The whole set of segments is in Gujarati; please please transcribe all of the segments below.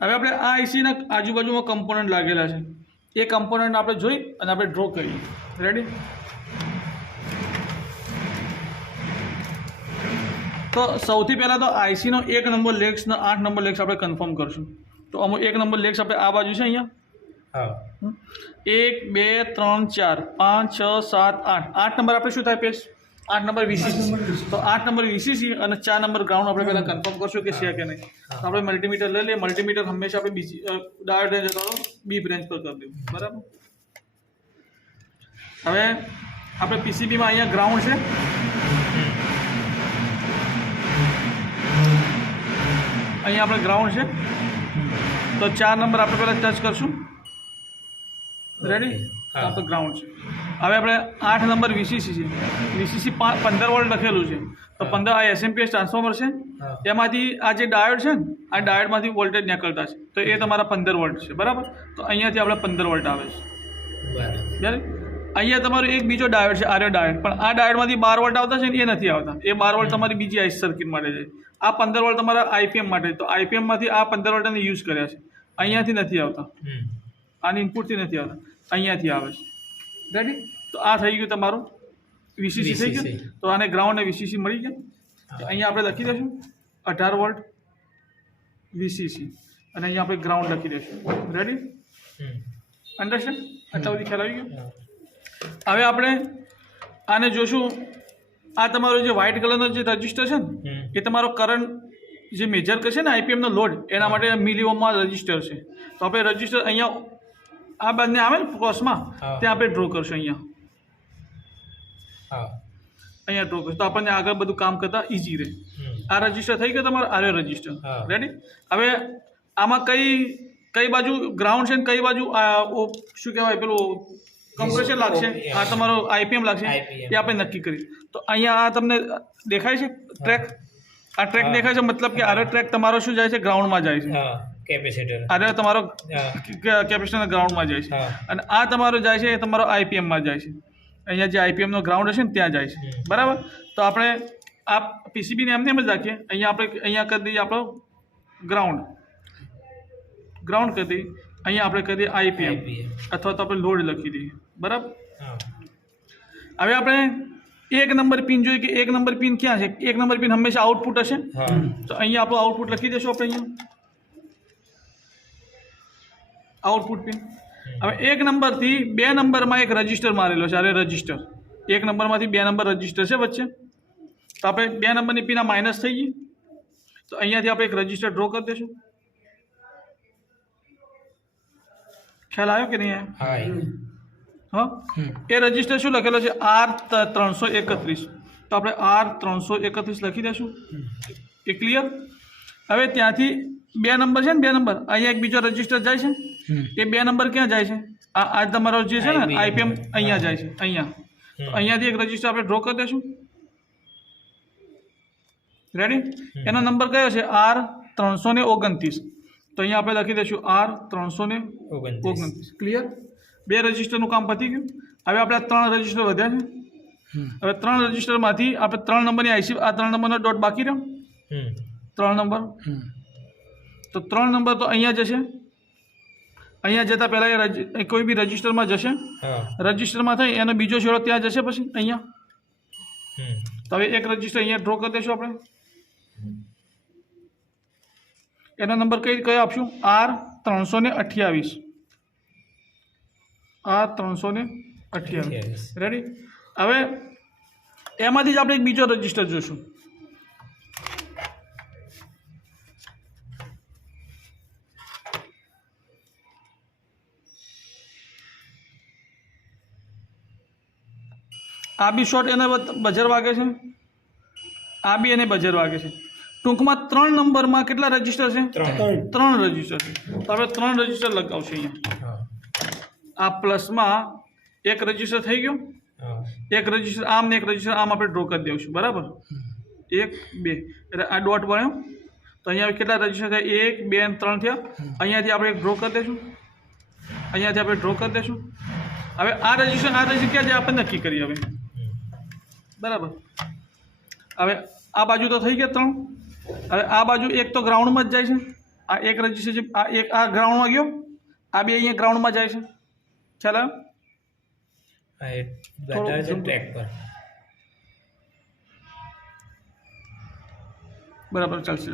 હવે આપણે આ આઈસીના આજુબાજુમાં કમ્પોનન્ટ લાગેલા છે, એ કમ્પોનન્ટ આપણે જોઈ અને આપણે ડ્રો કરીએ. રેડી? તો સૌથી પહેલાં તો આઈસીનો 1 નંબર લેગ્સ ને 8 નંબર લેગ્સ આપણે કન્ફર્મ કરશું. તો અમુક 1 નંબર લેગ્સ આપણે આ બાજુ છે અહીંયા. 1 2 3 4 5 6 7 8 8 નંબર આપણે શું થાય પેજ? 8 number VCC. તો 8 નંબર વીસીસી અને 4 નંબર ગ્રાઉન્ડ આપણે પહેલાં કન્ફર્મ કરશું કે છે કે નહીં. તો આપણે મલ્ટીમીટર લઈ લઈએ. મલ્ટીમીટર હંમેશા આપણે બીજી ડાયોડ રેન્જ હતો બી બ્રાન્ચ પર કરી દઉં. બરાબર? હવે આપણે પીસીબીમાં અહીંયા ગ્રાઉન્ડ છે, અહીંયા આપણે ગ્રાઉન્ડ છે, તો 4 નંબર આપણે પહેલાં ટચ કરશું. રેડી? તો ગ્રાઉન્ડ છે. હવે આપણે 8 નંબર વીસીસી છે. વીસીસી 15 વોલ્ટ લખેલું છે, તો 15 આ એસએમપીએસ ટ્રાન્સફોર્મર છે, એમાંથી આ જે ડાયોડ છે ને, આ ડાયોડમાંથી વોલ્ટેજ નીકળતા છે, તો એ તમારા 15 વોલ્ટ છે. બરાબર? તો અહીંયાથી આપણે 15 વોલ્ટ આવે છે. બરાબર? અહીંયા તમારો એક બીજો ડાયોડ છે, આર્યો ડાયોડ, પણ આ ડાયોડમાંથી 12 વોલ્ટ આવતા છે ને, એ નથી આવતા. એ 12 વોલ્ટ તમારી બીજી આઈસી સર્કિટ માટે છે. આ 15 વોલ્ટ તમારા આઈપીએમ માટે, તો આઈપીએમમાંથી આ 15 વોલ્ટને યુઝ કર્યા છે. અહીંયાથી નથી આવતા, આની ઇનપુટથી નથી આવતા, અહીંયાથી આવે છે. રેડી? તો આ થઈ ગયું તમારું વીસીસી થઈ ગયું. તો આને ગ્રાઉન્ડ અને વીસીસી મળી ગયા. તો અહીંયા આપણે લખી દઈશું 18 વોલ્ટ વીસીસી, અને અહીંયા આપણે ગ્રાઉન્ડ લખી દઈશું. રેડી? અન્ડરસ્ટેન્ડ? આટલા બધી ખ્યાલ આવી ગયો? હવે આપણે આને જોશું. આ તમારો જે વ્હાઇટ કલરનો જે રજિસ્ટર છે ને, એ તમારો કરંટ જે મેજર કરશે ને આઈપીએમનો લોડ, એના માટે મિલી ઓહ્મમાં રજિસ્ટર છે. તો આપણે રજિસ્ટર અહીંયા આ બંને આવે ને ક્રોસમાં, ત્યાં આપણે ડ્રો કરશું. અહીંયા ડ્રો કરશું તો આપણને આગળ બધું કામ કરતા ઇઝી રહે. આ રજિસ્ટર થઈ ગયો તમારો, આર્યો રજિસ્ટર. રેડી? હવે આમાં કઈ બાજુ ગ્રાઉન્ડ છે ને કઈ બાજુ શું કહેવાય પેલું કમ્પ્રેસર લાગશે, આ તમારો આઈપીએમ લાગશે, એ આપણે નક્કી કરીએ. તો અહીંયા આ તમને દેખાય છે ટ્રેક? આ ટ્રેક દેખાય છે, મતલબ કે આરો ટ્રેક તમારો શું જાય છે? ગ્રાઉન્ડમાં જાય છે. કેપેસિટર આરો તમારો કેપેસિટર ગ્રાઉન્ડમાં જાય છે, અને આ તમારો જાય છે એ તમારો આઈપીએમમાં જાય છે. અહીંયા જે આઈપીએમનો ગ્રાઉન્ડ હશે ને ત્યાં જાય છે. બરાબર? તો આપણે આ પીસીબીને એમને એમ જ રાખીએ. અહીંયા કરી દઈએ આપણો ગ્રાઉન્ડ કરી દઈએ. અહીંયા આપણે કરી દઈએ આઈપીએમ, અથવા તો આપણે લોડ લખી દઈએ. બરાબર? હવે આપણે 1 નંબર પિન જોઈએ કે 1 નંબર પિન ક્યાં છે. 1 નંબર પિન હંમેશા આઉટપુટ હશે, તો અહીંયા આપણું આઉટપુટ લખી દઈશું. આપણે અહીંયા આઉટપુટ પિન. હવે 1 નંબરથી 2 નંબરમાં એક રજિસ્ટર મારેલો છે. અરે રજિસ્ટર 1 નંબરમાંથી 2 નંબર રજિસ્ટર છે વચ્ચે, તો આપણે 2 નંબરની પિન આ માઇનસ થઈ ગઈ, તો અહીંયાથી આપણે એક રજિસ્ટર ડ્રો કરી દઈશું. ખ્યાલ આવ્યો કે નહીં? હા. એ રજિસ્ટર શું લખેલો છે? R331. તો આપણે R331 લખી દઈશું. એ ક્લિયર? હવે ત્યાંથી 2 નંબર છે ને, 2 નંબર અહીંયા એક બીજો રજિસ્ટર જાય છે. એ 2 નંબર ક્યાં જાય છે? આ તમારો જે છે ને આઈપીએમ, અહીંયા જાય છે. અહીંયાથી એક રજિસ્ટર આપણે ડ્રો કરી દઈશું. રેડી? એનો નંબર કયો છે? R329. તો અહીંયા આપણે લખી દઈશું R329. ક્લિયર? 2 રજિસ્ટરનું કામ પતી ગયું. હવે આપણે 3 રજિસ્ટર વધ્યા છે. હવે 3 રજિસ્ટરમાંથી આપણે 3 નંબરની આઈસી, આ 3 નંબરનો ડોટ બાકી રહ્યો. 3 નંબર, તો 3 નંબર તો અહીંયા જશે. અહીંયા જતાં પહેલાં એ કોઈ બી રજિસ્ટરમાં જશે. રજિસ્ટરમાં થઈ એનો બીજો છેડો ત્યાં જશે, પછી અહીંયા. તો હવે એક રજિસ્ટર અહીંયા ડ્રો કરી દઈશું આપણે. એનો નંબર કયો આપશું? R328. R328. રેડી? હવે એમાંથી જ આપણે એક બીજો રજિસ્ટર જોઈશું. આ બી શોર્ટ એને બજર વાગે છે, આ બી એને બજર વાગે છે. ટૂંકમાં 3 નંબરમાં કેટલા રજિસ્ટર છે? 3 રજિસ્ટર છે. તો આપણે 3 રજિસ્ટર લગાવશે અહીંયા. આ પ્લસમાં એક રજિસ્ટર થઈ ગયો, એક રજિસ્ટર આમ ને એક રજિસ્ટર આમ આપણે ડ્રો કરી દઈશું. બરાબર? 1 2, એટલે આ ડોટ બન્યો. તો અહીંયા કેટલા રજિસ્ટર થયા? 1 2 અને 3 થયા. અહીંયાથી આપણે ડ્રો કરી દઈશું. હવે આ રજિસ્ટર ક્યાં છે આપણે નક્કી કરીએ. હવે બરાબર? હવે આ બાજુ તો થઈ ગયા 3. હવે આ બાજુ એક તો ગ્રાઉન્ડમાં જ જાય છે, આ એક રજિસ્ટર છે, આ એક આ ગ્રાઉન્ડમાં ગયો, આ બે અહીંયા ગ્રાઉન્ડમાં જાય છે. ચાલો હા એ બતાવે છે ટ્રેક પર. બરાબર ચાલશે.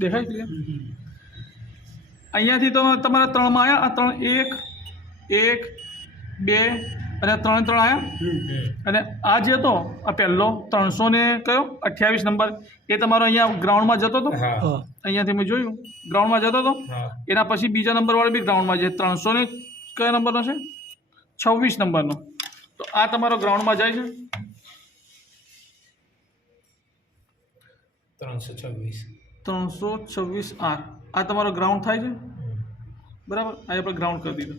દેખાય ક્લિયર? અહીંયાથી તો તમારા 3માં આવ્યા. આ 3 1 2 અને 3 આવ્યા. અને આ જે હતો આ પહેલો 328 નંબર એ તમારો અહીંયા ગ્રાઉન્ડમાં જતો હતો. અહીંયાથી મેં જોયું ગ્રાઉન્ડમાં જતો હતો. એના પછી બીજા નંબરવાળો બી ગ્રાઉન્ડમાં છે. 300 કયા નંબરનો છે? 26 નંબરનો. તો આ તમારો ગ્રાઉન્ડમાં જાય છે. 326 આ તમારો ગ્રાઉન્ડ થાય છે. બરાબર, આ આપણે ગ્રાઉન્ડ કરી દીધું.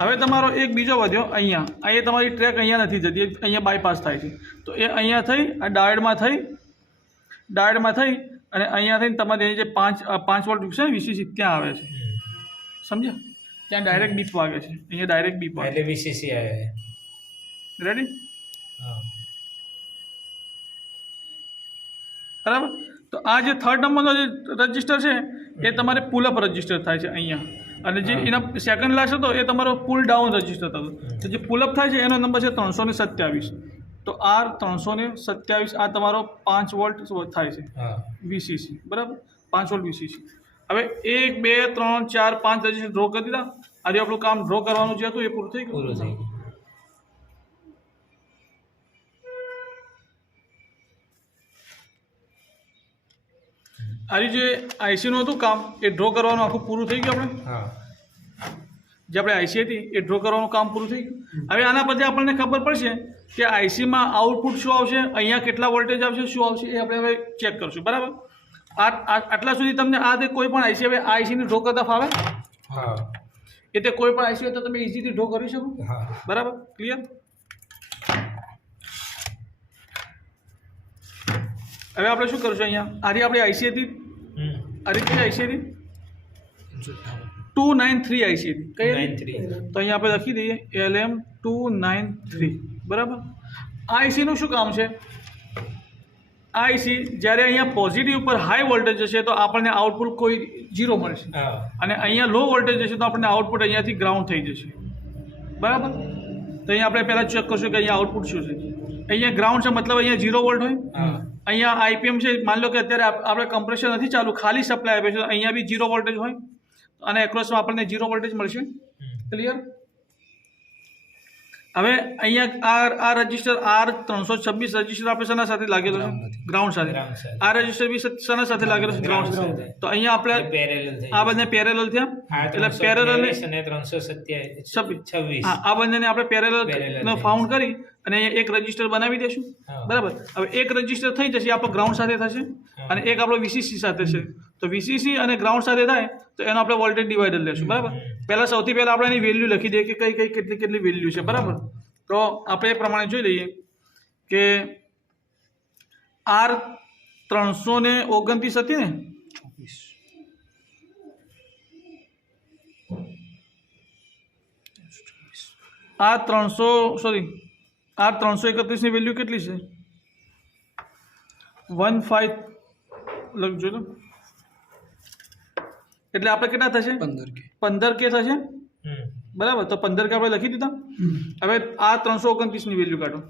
હવે તમારો એક બીજો વધ્યો અહીંયા. એ તમારી ટ્રેક અહીંયા નથી જતી, અહીંયા બાયપાસ થાય છે. તો એ અહીંયા થઈ આ ડાયોડમાં થઈ અને અહીંયા થઈને તમારે જે 5 વોલ્ટ છે વીસીસી ત્યાં આવે છે. સમજ્યા? ત્યાં ડાયરેક્ટ બીપ વાગે છે. અહીંયા ડાયરેક્ટ બીપ વાગે એટલે વીસીસી આવે છે. રેડી? હા બરાબર. તો આ જે 3rd નંબરનો જે રજિસ્ટર છે એ તમારે પુલઅપ રજિસ્ટર થાય છે અહીંયા. અને જે એના સેકન્ડ લાસ્ટ હતો એ તમારો પુલ ડાઉન રજિસ્ટર થતો. તો જે પુલઅપ થાય છે એનો નંબર છે 327. તો આર 327 આ તમારો 5 વોલ્ટ થાય છે વીસીસી. બરાબર, 5 વોલ્ટ વીસીસી. હવે 1 2 3 4 5 રજિસ્ટર ડ્રો કરી દીધા. આજે આપણું કામ ડ્રો કરવાનું જે હતું એ પૂરું થઈ ગયું. આજે જે આઈસીનું હતું કામ એ ડ્રો કરવાનું આખું પૂરું થઈ ગયું. જે આપણે આઈસી હતી એ ડ્રો કરવાનું કામ પૂરું થઈ ગયું. હવે આના પછી આપણને ખબર પડશે કે આઈસીમાં આઉટપુટ શું આવશે, અહીંયા કેટલા વોલ્ટેજ આવશે, શું આવશે એ આપણે હવે ચેક કરશું. બરાબર, આટલા સુધી તમને આ તે કોઈ પણ આઈસી હવે આ આઈસીને ડ્રો કરતા ફાવે? એ તે કોઈ પણ આઈસી હોય તો તમે ઇઝીલી ડ્રો કરી શકો. બરાબર, ક્લિયર? હવે આપણે શું કરશું? અહીંયા આરી આપણી આઈસી હતી, આ રીતે આઈસી હતી 293 આઈસી હતી. કઈ? તો અહીંયા આપણે લખી દઈએ LM293. બરાબર. આ આઈસીનું શું કામ છે? આ આઈસી જ્યારે અહીંયા પોઝિટિવ ઉપર હાઈ વોલ્ટેજ જશે તો આપણને આઉટપુટ કોઈ 0 મળશે. અને અહીંયા લો વોલ્ટેજ જશે તો આપણને આઉટપુટ અહીંયાથી ગ્રાઉન્ડ થઈ જશે. બરાબર. તો અહીંયા આપણે પહેલાં ચેક કરશું કે અહીંયા આઉટપુટ શું છે. અહીંયા ગ્રાઉન્ડ છે મતલબ અહીંયા 0 વોલ્ટ હોય. અહીંયા આઈપીએમ છે, માની લો કે અત્યારે આપણે કમ્પ્રેસર નથી ચાલુ, ખાલી સપ્લાય આપે છે, તો અહીંયા બી 0 વોલ્ટેજ હોય અને એક્રોસમાં આપણને 0 વોલ્ટેજ મળશે. ક્લિયર? હવે અહીંયા આ રજિસ્ટર R326 રજિસ્ટર આપણે શેના સાથે લાગેલો છે? ગ્રાઉન્ડ સાથે. આ રજિસ્ટર બી શેના સાથે લાગેલો છે? ગ્રાઉન્ડ સાથે. તો અહીંયા આપણે આ બંને પેરેલલ થયા, એટલે પેરેલલ અને 326 આ બંનેને આપણે પેરેલલ નો ફાઉન્ડ કરી અને અહીંયા એક રજિસ્ટર બનાવી દઈશું. બરાબર. હવે એક રજિસ્ટર થઈ જશે, આપણો ગ્રાઉન્ડ સાથે થશે અને એક આપણો વીસીસી સાથે છે. તો વીસીસી અને ગ્રાઉન્ડ સાથે થાય તો એનો આપણે વોલ્ટેજ ડિવાઈડર લેશું. બરાબર. પહેલાં સૌથી પહેલાં આપણે એની વેલ્યુ લખી દઈએ કે કઈ કેટલી વેલ્યુ છે. બરાબર. તો આપણે એ પ્રમાણે જોઈ લઈએ કે R329 હતી ને, R331 ની વેલ્યુ કેટલી છે? 15 લખજો તો. એટલે આપણે કેટલા થશે? 15K થશે. બરાબર. તો 15K આપણે લખી દીધા. હવે આ 329 ની વેલ્યુ કાઢો.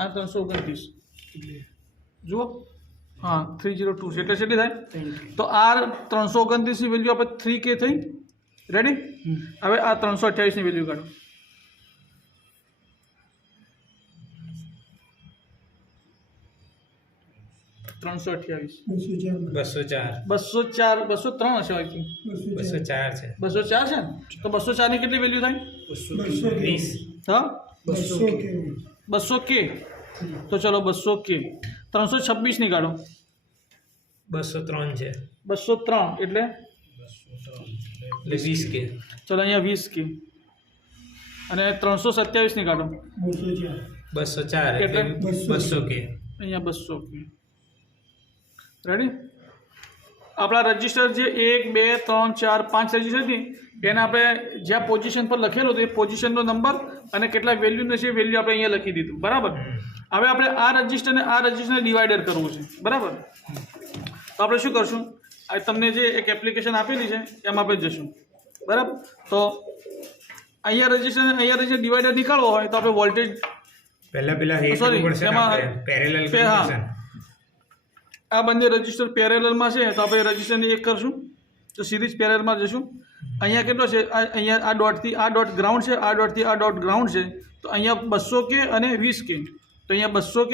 આ 329 જુઓ. હા, 302 એટલે કેટલી થાય? તો આ 329 ની વેલ્યુ આપણે 3K થઈ. રેડી? હવે આ 328 ની વેલ્યુ કાઢો. 328 203 હશે. 204 છે. 204 છે ને? તો 204 ની કેટલી વેલ્યુ થાય? 220. હા, 200K. તો ચલો 200K. 326 ની કાઢો. 203 છે. 203 એટલે 20K. ચલો અહીંયા 20K. અને 327 ની કાઢો. 204 એટલે 200K. અહીંયા 200K. રેડી? આપણા રજિસ્ટર જે 1 2 3 4 5 રજિસ્ટર હતી એને આપણે જ્યાં પોઝિશન પર લખેલો હતો એ પોઝિશનનો નંબર અને કેટલા વેલ્યુનો છે વેલ્યુ આપણે અહીંયા લખી દીધું. બરાબર. હવે આપણે આ રજિસ્ટરને ડિવાઈડર કરવું છે. બરાબર. તો આપણે શું કરશું, આ તમને જે એક એપ્લિકેશન આપેલી છે એમાં આપણે જશું, બરાબર. તો અહીંયા રજિસ્ટર ડિવાઈડર નીકાળવો હોય તો આપણે વોલ્ટેજ પેલા એ Sorry, કરવું પડશે ને એમાં આપણે પેરેલલ હા. કન્વર્ઝન. આ બંને રજિસ્ટર પેરેલલમાં છે તો આપણે રજિસ્ટરની એક કરશું તો સિરીઝ પેરેલમાં જશું. અહીંયા કેટલો છે, અહીંયા આ ડોટથી આ ડોટ ગ્રાઉન્ડ છે, આ ડોટથી આ ડોટ ગ્રાઉન્ડ છે. તો અહીંયા 200 કે અને 20 કે, તો અહીંયા 200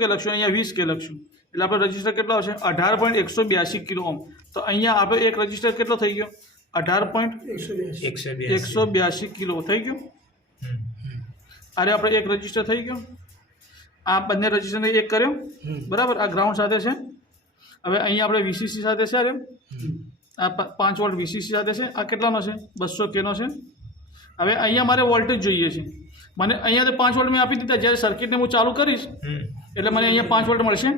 કે લખશું, અહીંયા 20 કે લખશું. એટલે આપણો રજિસ્ટર કેટલો આવશે 18.182 કિલો ઓહ્મ. તો અહીંયા આપણે એક રજિસ્ટર કેટલો થઈ ગયો 18.182 કિલો થઈ ગયો. અરે આપણે એક રજિસ્ટર થઈ ગયો. આ બંને રજિસ્ટરને એક કર્યો, બરાબર. આ ગ્રાઉન્ડ સાથે છે. હવે અહીંયા આપણે વીસીસી સાથે છે, અરે આ 5 વોલ્ટ વીસીસી સાથે છે. આ કેટલાનો છે 200 કેનો છે. હવે અહીંયા મારે વોલ્ટેજ જોઈએ છે. મને અહીંયા તો 5 વોલ્ટ મેં આપી દીધા. જ્યારે સર્કિટને હું ચાલુ કરીશ એટલે મને અહીંયા 5 વોલ્ટ મળશે,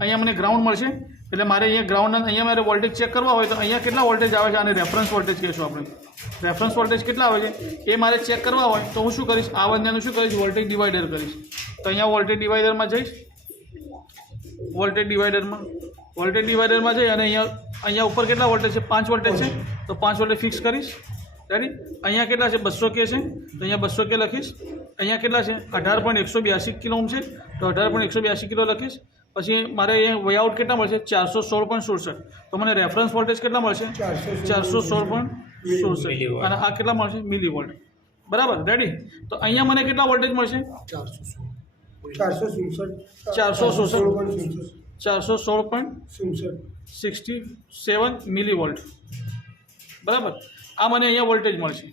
અહીંયા મને ગ્રાઉન્ડ મળશે. એટલે મારે અહીંયા ગ્રાઉન્ડના અહીંયા મારે વોલ્ટેજ ચેક કરવા હોય તો અહીંયા કેટલા વોલ્ટેજ આવે છે, આને રેફરન્સ વોલ્ટેજ કહીશું આપણે. રેફરન્સ વોલ્ટેજ કેટલા આવે છે એ મારે ચેક કરવા હોય તો હું શું કરીશ, આ બંનેનું શું કરીશ, વોલ્ટેજ ડિવાઈડર કરીશ. તો અહીંયા વોલ્ટેજ ડિવાઈડરમાં જઈશ, વોલ્ટેજ ડિવાઈડરમાં જઈ અને અહીંયા ઉપર કેટલા વોલ્ટેજ છે 5 વોલ્ટેજ છે તો 5 વોલ્ટેજ ફિક્સ કરીશ. રેડી. અહીંયા કેટલા છે 200 કે છે તો અહીંયા 200 કે લખીશ. અહીંયા કેટલા છે 18.182 કિલો ઓહ્મ છે તો 18.182 કિલો લખીશ. પછી મારે અહીંયા વેઆઉટ કેટલા મળશે 416.67. તો મને રેફરન્સ વોલ્ટેજ કેટલા મળશે 416.67 અને આ કેટલા મળશે મિલી વોલ્ટ, બરાબર. રેડી. તો અહીંયા મને કેટલા વોલ્ટેજ મળશે 416.67 મિલી વોલ્ટ, બરાબર. આ મને અહીંયા વોલ્ટેજ મળશે.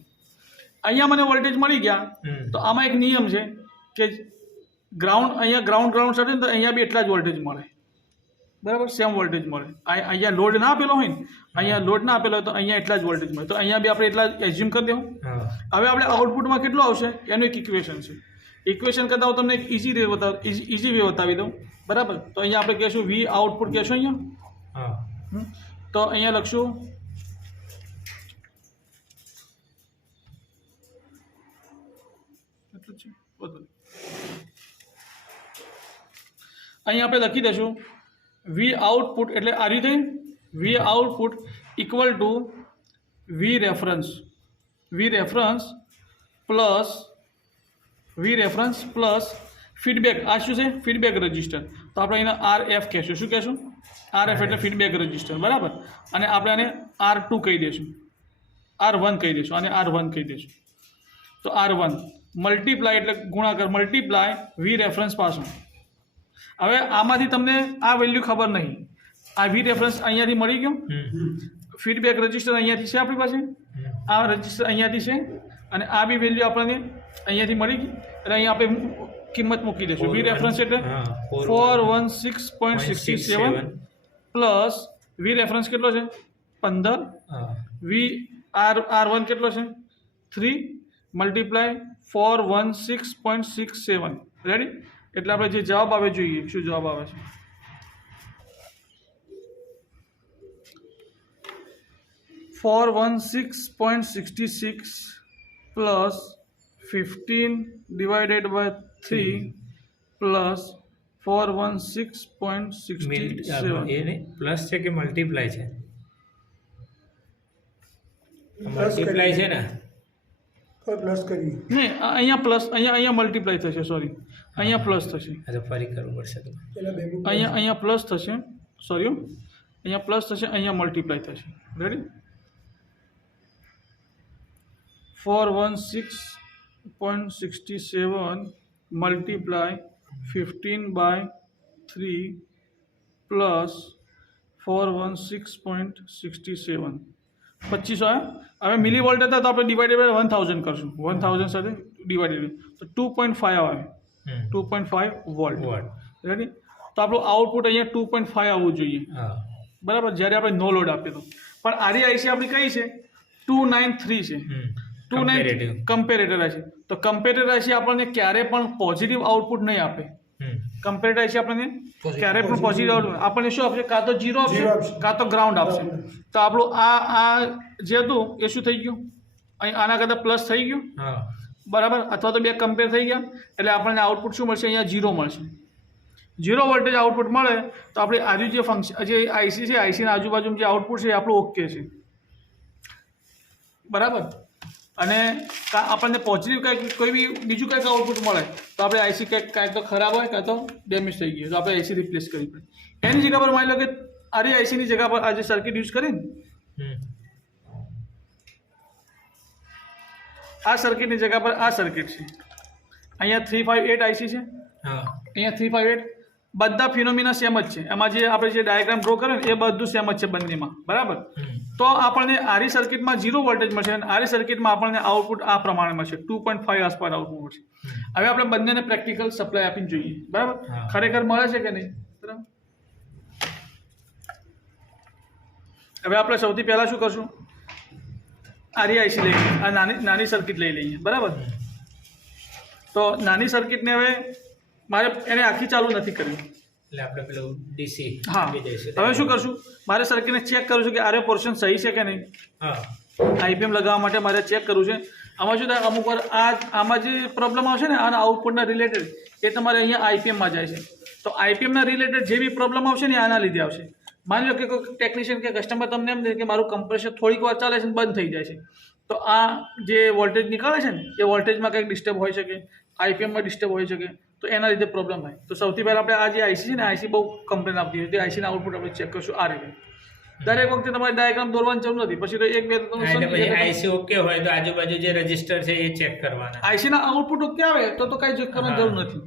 અહીંયા મને વોલ્ટેજ મળી ગયા. તો આમાં એક નિયમ છે કે અહીંયા ગ્રાઉન્ડ સાથે ને તો અહીંયા બી એટલા જ વોલ્ટેજ મળે, બરાબર. સેમ વોલ્ટેજ મળે. અહીંયા લોડ ના આપેલો હોય ને, અહીંયા લોડ ના આપેલો હોય તો અહીંયા એટલા જ વોલ્ટેજ મળે. તો અહીંયા બી આપણે એટલા જ એઝ્યુમ કરી દેવું. હવે આપણે આઉટપુટમાં કેટલું આવશે એનું એક ઇક્વેશન છે. ઇક્વેશન કરતાં હું તમને એક ઇઝી વે બતાવી દઉં, બરાબર. તો અહીંયા આપણે કહેશું વી આઉટપુટ કહેશું અહીંયા. તો અહીંયા લખશું અહીંયા આપણે લખી દઈશું વી આઉટપુટ એટલે આ રીતે V output equal to V reference plus feedback. આ શું છે ફીડબેક રજિસ્ટર. તો આપણે એને RF કહેશું. શું કહેશું RF એટલે ફીડબેક રજિસ્ટર, બરાબર. અને આપણે આને R2 કહી દઈશું, R1 કહી દઈશું, અને R1 કહી દઈશું. તો R1 મલ્ટીપ્લાય એટલે ગુણાકાર, મલ્ટીપ્લાય વી રેફરન્સ પાછું. હવે આમાંથી તમને આ વેલ્યુ ખબર નહીં. આ વી રેફરન્સ અહીંયાથી મળી ગયો, ફીડબેક રજિસ્ટર અહીંયાથી છે આપણી પાસે, આ રજિસ્ટર અહીંયાથી છે અને આ બી વેલ્યુ આપણને અહીંયાથી મળી ગઈ. એટલે અહીંયા આપણે કિંમત મૂકી દઈશું. વી રેફરન્સ એટલે 416.67 પ્લસ વી રેફરન્સ કેટલો છે 15, વી R1 કેટલો છે 3 મલ્ટીપ્લાય 416.67. રેડી. એટલે આપણે જે જવાબ આવે જોઈએ, શું જવાબ આવે છે $416.66 પ્લસ 15 ડિવાઇડેડ બાય 3 પ્લસ 416.67. એને પ્લસ છે કે મલ્ટીપ્લાય છે? મલ્ટીપ્લાય છે ને, પ્લસ કરી નહીં, અહીંયા પ્લસ, અહીંયા મલ્ટીપ્લાય થશે. સોરી, અહીંયા પ્લસ થશે. ફરી કરવું પડશે. અહીંયા પ્લસ થશે. સોરી, અહીંયા પ્લસ થશે, અહીંયા મલ્ટીપ્લાય થશે. રેડી. 416.67 multiply 15/3 plus 416.67 2500. હવે મિલી વોલ્ટ હતા તો આપણે ડિવાઇડેડ બાય 1000 કરશું. 1000 સાથે ડિવાઇડેડ તો 2.5 આવે, 2.5 વોલ્ટ. રેડી. તો આપણું આઉટપુટ અહીંયા 2.5 આવવું જોઈએ, બરાબર. જ્યારે આપણે નો લોડ આપીએ તો. પણ આરી આઈસી આપણી કઈ છે 293 છે. 293 કમ્પેરેટર આઈસી. તો કમ્પેરેટર આઈસી આપણને ક્યારે પણ પોઝિટિવ આઉટપુટ નહીં આપે. કમ્પેરેટર આઈસી આપણને ક્યારે પણ પોઝિટિવ આઉટપુટ આપણને શું આપશે, કાં તો 0 આપશે કાં તો ગ્રાઉન્ડ આપશે. તો આપણું આ જે હતું એ શું થઈ ગયું, અહીં આના કરતાં પ્લસ થઈ ગયું, બરાબર. અથવા તો બે કમ્પેર થઈ ગયા એટલે આપણને આઉટપુટ શું મળશે, અહીંયા 0 મળશે. 0 વોલ્ટેજ આઉટપુટ મળે તો આપણે આજુ જે ફંક્શન જે આઈસી છે આઈસીના આજુબાજુનું જે આઉટપુટ છે એ આપણું ઓકે છે, બરાબર. અને આપણને પોઝિટિવ કંઈક કોઈ બી બીજું કંઈક આઉટપુટ મળે તો આપણે આઈસી કાંઈક તો ખરાબ હોય કાં તો ડેમેજ થઈ ગયું તો આપણે આઈસી રિપ્લેસ કરવી પડે. એની જગ્યા પર માની લો કે આરી આઈસીની જગ્યા પર આજે સર્કિટ યુઝ કરીને આ સર્કિટની જગ્યા પર આ સર્કિટ છે, અહીંયા 358 આઈસી છે, અહીંયા 358 બધા ફિનોમિના સેમ જ છે. એમાં જે આપણે જે ડાયાગ્રામ ડ્રો કરે ને એ બધું સેમ જ છે બંનેમાં, બરાબર. તો આપણને આરી સર્કિટમાં 0 વોલ્ટેજ મળશે અને આરી સર્કિટમાં આપણને આઉટપુટ આ પ્રમાણે મળશે 2.5 આસપાસ આઉટપુટ મળશે. હવે આપણે બંનેને પ્રેક્ટિકલ સપ્લાય આપીને જોઈએ, બરાબર, ખરેખર મળે છે કે નહીં, બરાબર. હવે આપણે સૌથી પહેલાં શું કરશું, આરી આઈસી લઈ લઈએ, આ નાની સર્કિટ લઈ લઈએ, બરાબર. તો નાની સર્કિટને હવે મારે એને આખી ચાલુ નથી કરવી, એટલે આપણે પેલું ડીસી હા. હવે શું કરશું, મારે સર્કિટને ચેક કરું છું કે આરે પોર્શન સહી છે કે નહીં. આઈપીએમ લગાવવા માટે મારે ચેક કરવું છે. આમાં શું થાય, અમુક વાર આમાં જે પ્રોબ્લેમ આવશે ને આના આઉટપુટના રિલેટેડ એ તમારે અહીંયા આઈપીએમમાં જાય છે. તો આઈપીએમના રિલેટેડ જે બી પ્રોબ્લેમ આવશે ને આના લીધે આવશે. માની લો કે કોઈ ટેકનિશિયન કે કસ્ટમર તમને એમ કહે કે મારું કમ્પ્રેસર થોડીક વાર ચાલે છે બંધ થઈ જાય છે, તો આ જે વોલ્ટેજ નીકળે છે ને એ વોલ્ટેજમાં કંઈક ડિસ્ટર્બ હોઈ શકે, આઈપીએમમાં ડિસ્ટર્બ હોઈ શકે, તો એના લીધે પ્રોબ્લેમ થાય. તો સૌથી પહેલાં આપણે આ જે આઈસી છે ને આઈસી બહુ કમ્પ્લેન આપતી હોય તે આઈસીના આઉટપુટ આપણે ચેક કરશું આ રીતે. દરેક વખતે તમારે ડાયાગ્રામ દોરવાની જરૂર નથી, પછી તો એક બે આઈસી ઓકે હોય તો આજુબાજુ જે રજિસ્ટર છે એ ચેક કરવાના. આઈસીના આઉટપુટ ઓકે આવે તો કાંઈ ચેક કરવાની જરૂર નથી.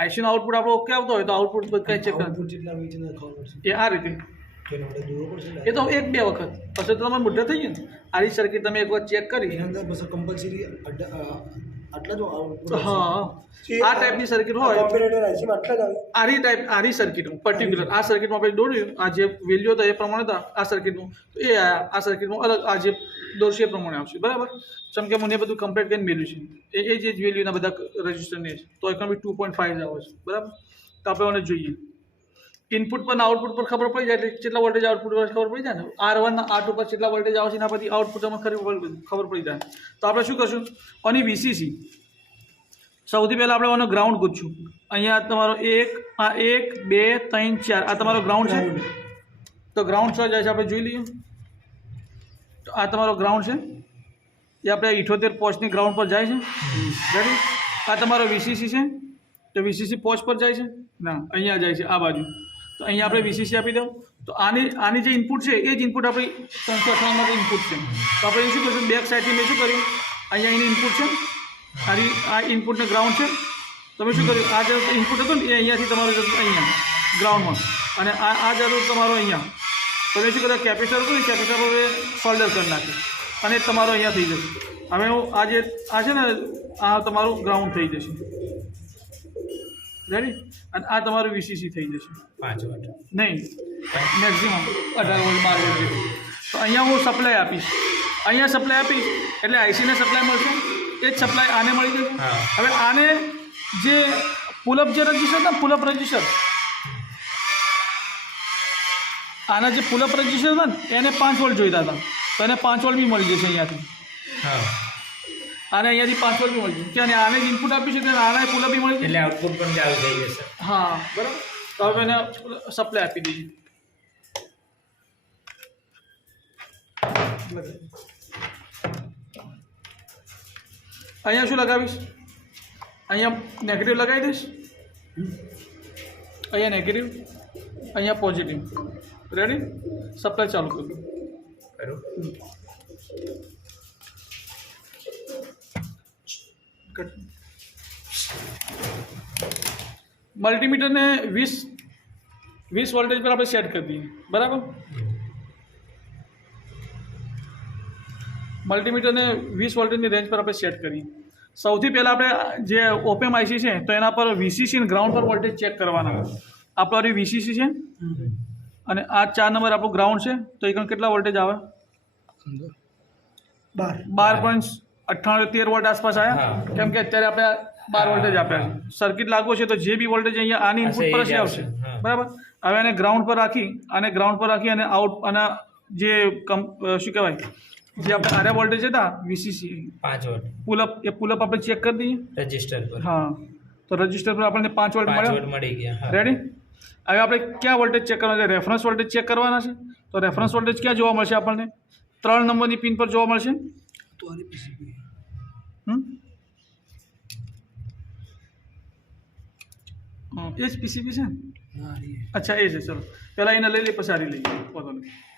આઈસીનો આઉટપુટ આપણો ઓકે આવતો હોય તો આઉટપુટ કાંઈ ચેક કરવાનું એ આ રીતે એ તો એક બે વખત પછી તો તમારે મોઢે થઈ ગયું ને. આરી સર્કિટ તમે એક વાર ચેક કરી કમ્પલસરી આટલા જ હા આ ટાઈપની સર્કિટ હોય આરી સર્કિટ પર્ટિક્યુલર આ સર્કિટમાં આપણે દોર્યું આ જે વેલ્યુ હતા એ પ્રમાણે હતા આ સર્કિટનું તો એ આ સર્કિટનું અલગ આ જે દોરશે એ પ્રમાણે આવશે, બરાબર. જેમ કે મને બધું કમ્પ્લીટ કરીને મેળવ્યું છે એ જે વેલ્યુના બધા રજિસ્ટરની છે તો એમાં બી 2.5 જ આવે છે, બરાબર. તો આપણે મને જોઈએ ઇનપુટ પર આઉટપુટ પર ખબર પડી જાય એટલે કેટલા વોલ્ટેજ આઉટપુટ પર ખબર પડી જાય ને. R1 ના R2 પર કેટલા વોલ્ટેજ આવશે એના પરથી આઉટપુટમાં ખબર પડી જાય. તો આપણે શું કરશું, આની વીસીસી સૌથી પહેલાં આપણે આનો ગ્રાઉન્ડ પૂછશું. અહીંયા તમારો 1 આ 1 2 3 4 આ તમારો ગ્રાઉન્ડ છે. તો ગ્રાઉન્ડ શું જાય છે આપણે જોઈ લઈએ. તો આ તમારો ગ્રાઉન્ડ છે એ આપણે 78 પોસ્ટની ગ્રાઉન્ડ પર જાય છે, રેડી. આ તમારો વીસીસી છે તો વીસીસી પોસ્ટ પર જાય છે ના અહીંયા જાય છે આ બાજુ. તો અહીંયા આપણે વીસીસી આપી દઉં. તો આની જે ઇનપુટ છે એ જ ઇનપુટ આપણી 358 માટે ઇનપુટ છે. તો આપણે શું કરીશું, બેક સાઈડથી મેં શું કર્યું, અહીંયા એની ઇનપુટ છે, આ ઇનપુટને ગ્રાઉન્ડ છે. તમે શું કર્યું, આ જે ઇનપુટ હતું ને એ અહીંયાથી તમારું અહીંયા ગ્રાઉન્ડમાં અને આ જરૂર તમારો અહીંયા. તમે શું કર્યું, કેપેસિટર હતું ને કેપેસિટર પર સોલ્ડર કરી નાખ્યું અને તમારો અહીંયા થઈ જશે. હવે હું આ છે ને આ તમારું ગ્રાઉન્ડ થઈ જશે, રેડી. અને આ તમારું વીસીસી થઈ જશે 5 વોટ નહીં મેક્સિમમ 18 વોલ્ટ 12 વોલ્ટ. તો અહીંયા હું સપ્લાય આપીશ, અહીંયા સપ્લાય આપીશ એટલે આઈસીને સપ્લાય મળશે, એ જ સપ્લાય આને મળી જશે. હવે આને જે પુલઅપ જે રજિસ્ટર ને પુલઅપ રજિસ્ટર આના જે પુલઅપ રજિસ્ટર હતા ને એને 5 વોલ્ટ જોઈતા હતા તો એને 5 વોલ્ટ બી મળી જશે અહીંયાથી. આને અહીંયાથી 5 વોલ્ટ બી મળી જશે અને આને જ ઇનપુટ આપ્યું છે તો આને પુલઅપ બી મળી જશે એટલે આઉટપુટ પણ ચાલુ થઈ જશે. હા બરાબર. તો હવે એને સપ્લાય આપી દઈએ. અહીંયા શું લગાવીશ, અહીંયા નેગેટિવ લગાવી દઈશ, અહીંયા નેગેટિવ અહીંયા પોઝિટિવ, રેડી. સપ્લાય ચાલુ કરું. મલ્ટીમીટરને 20 વોલ્ટેજ પર આપણે સેટ કરી દઈએ, બરાબર. મલ્ટીમીટરને 20 વોલ્ટેજની રેન્જ પર આપણે સેટ કરીએ. સૌથી પહેલાં આપણે જે ઓપેમ આઈસી છે તો એના પર વીસીસી અને ગ્રાઉન્ડ પર વોલ્ટેજ ચેક કરવાના. આપણું વીસીસી છે અને આ 4 નંબર આપણું ગ્રાઉન્ડ છે તો એ કેટલા વોલ્ટેજ આવે, 12.98 વોલ્ટ આસપાસ આવ્યા. કેમ કે અત્યારે આપણે 12 વોલ્ટેજ આપ્યા છે. સર્કિટ લાગુ છે તો જે બી વોલ્ટેજ અહીંયા આની ઇનપુટ પર જ આવશે, બરાબર. હવે એને ગ્રાઉન્ડ પર રાખી અને આઉટ અને જે શું કહેવાય જે આપણે આરે વોલ્ટેજ હતા વીસીસી 5 વોટ પુલઅપ એ પુલઅપ આપણે ચેક કરી દઈએ રજિસ્ટર પર. હા તો રજિસ્ટર પર આપણને 5 વોલ્ટ 5 મળ્યો. વોલ્ટ મળી ગયા. હા. રેડી. હવે આપણે ક્યાં વોલ્ટેજ ચેક કરવાના છે? રેફરન્સ વોલ્ટેજ ચેક કરવાના છે. તો રેફરન્સ વોલ્ટેજ ક્યાં જોવા મળશે આપણને? 3 નંબરની પિન પર જોવા મળશે. તો આની પીસીબી એ જ પીસીબી છે ને? ના આ રહી है. અચ્છા એ છે. ચલો પહેલાં એને લઈ લઈએ પછી આરી લઈએ. વાંધો નહીં.